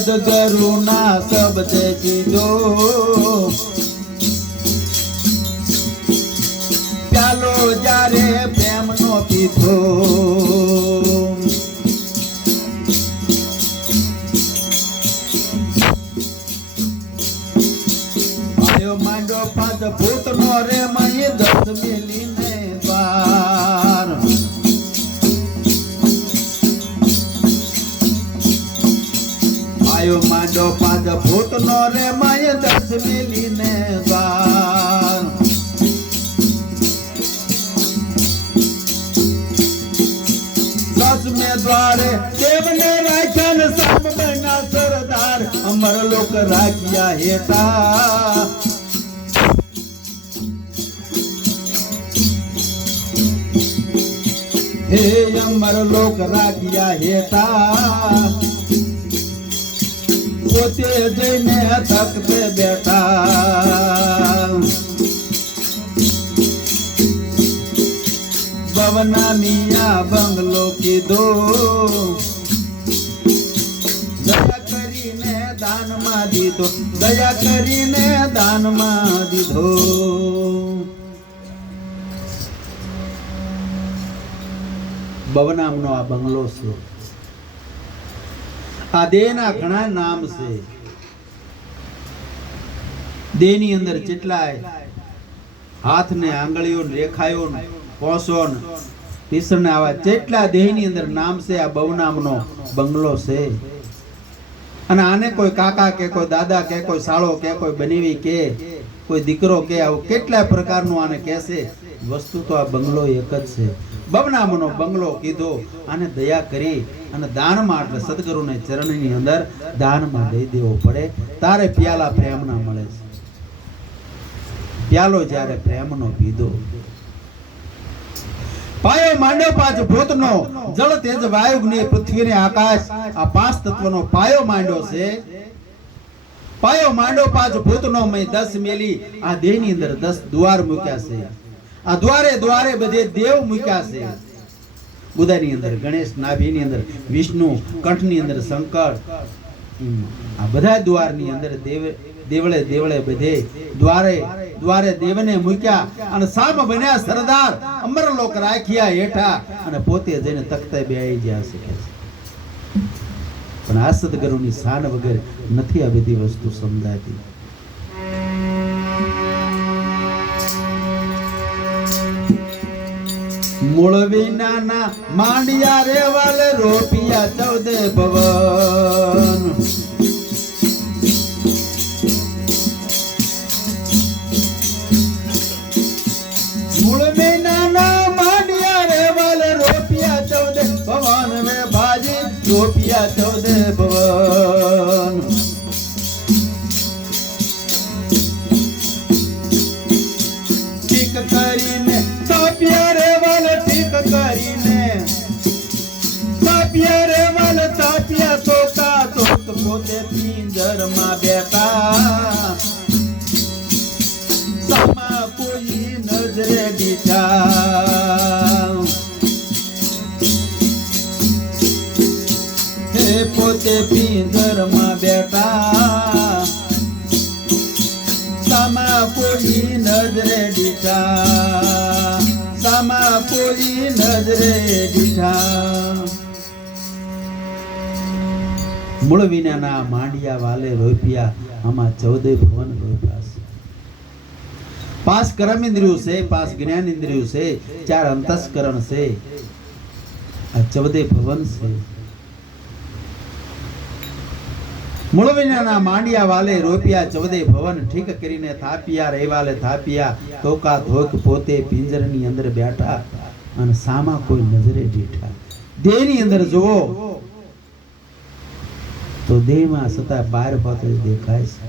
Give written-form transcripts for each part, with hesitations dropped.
સદગરુના શબ્દે કીધો પ્યાલો જ્યારે પ્રેમનો પીધો આયો માંડો પાંચ ભૂતનો રે મય 10 મેલીને દ્વાર આયો માંડો પાંચ ભૂતનો રે મય 10 મેલીને દ્વાર દ્વારે દેવને રાખ્યા ને સામ બના સરદાર અમર લોક રાખ્યા હેઠા હે અમર લોક રાખ્યા હેઠા પોતે જઈને તખતે બેઠા બવના મિયા બંગલો કીધો દયા કરીને દાનમાં દીધો દયા કરીને દાનમાં દીધો બવનામનો આ બંગલો છે આ દેહના ઘણા નામ છે દેહની અંદર જેટલાય હાથ ને આંગળીઓ રેખાયો પોસોન ઈશ્વરને આવા જેટલા દેહની અંદર નામ છે આ બવનામનો બંગલો છે અને આને કોઈ કાકા કે કોઈ દાદા કે કોઈ સાળો કે કોઈ બનેવી કે કોઈ દીકરો કે આવું કેટલા પ્રકારનું આને કહેશે વસ્તુ તો આ બંગલો એક જ છે બવનામનો બંગલો કીધો આને દયા કરી અને દાનમાં એટલે સદગુરુને ચરણની અંદર દાનમાં દઈ દેવો પડે તારે પ્યાલા પ્રેમના મળે છે પ્યાલો જ્યારે પ્રેમનો પીધો પાયો માંડ્યો પાંચ ભૂતનો જળ તેજ વાયુ અગ્નિ પૃથ્વી ને આકાશ આ પાંચ તત્વનો પાયો માંડ્યો છે પાયો માંડ્યો પાંચ ભૂતનો મેં 10 મેલી આ દેહની અંદર 10 દ્વાર મૂક્યા છે આ દ્વારે દ્વારે બધે દેવ મૂક્યા છે બુધાની અંદર ગણેશ નાભીની અંદર વિષ્ણુ કંઠની અંદર શંકર આ બધા દ્વારની અંદર દેવળે દેવળે બધે દ્વારે દ્વારે દેવને મૂક્યા અને સામ બન્યા સરદાર અમર લોક રાખ્યા હેઠા અને પોતે જઈને તખતે બેહી ગયા છે પણ આ સદગુરુની શાન વગર નથી આ બધી વસ્તુ સમજાતી મૂળ વિનાના માંડિયા રે વાલે રોપિયા 14 ભવન મૂળ વિનાના માંડિયા રે વાલે રોપિયા 14 ભવન મે ભાજી રોપિયા 14 ભવન ઠીક કરીને તાપ્યા રે વાલે ઠીક કરીને તાપ્યા રે વાલે તાપ્યા તોતા તોત પોતે પિંજરમાં બેઠા સમા કોઈ નજરે દીઠા હે પોતે પિંજરમાં બેઠા સમા કોઈ નજરે દીઠા સમા કોઈ નજરે દીઠા મૂળ વિનાના માંડિયા વાલે રોપ્યા આમાં 14 ભવન રોપ્યા છે 5 કર્મ ઇન્દ્રિયો છે 5 જ્ઞાન ઇન્દ્રિયો છે 4 અંતસ્કરણ છે આ 14 ભવન છે મૂળ વિનાના માંડિયા વાલે રોપ્યા 14 ભવન ઠીક કરીને થાપિયા રેવાલે થાપિયા તોકા ધોક પોતે પિંજરની અંદર બેઠા અને સામા કોઈ નજરે દીઠા દેહની અંદર જુઓ તો દેહમાં સતા બહાર હોતે દેખાય છે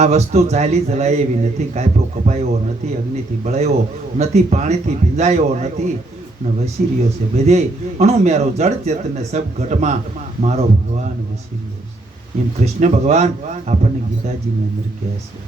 આ વસ્તુ ચાલી જલાય એવી નથી કાપો કપાયો નથી અગ્નિથી બળાયો નથી પાણીથી ભીંજાયો નથી ને વસી રહ્યો છે બધે અણુ મેરો જળ ચેતન સબ ઘટમાં મારો ભગવાન વસી રહ્યો છે એમ કૃષ્ણ ભગવાન આપણને ગીતાજીની અંદર કહે છે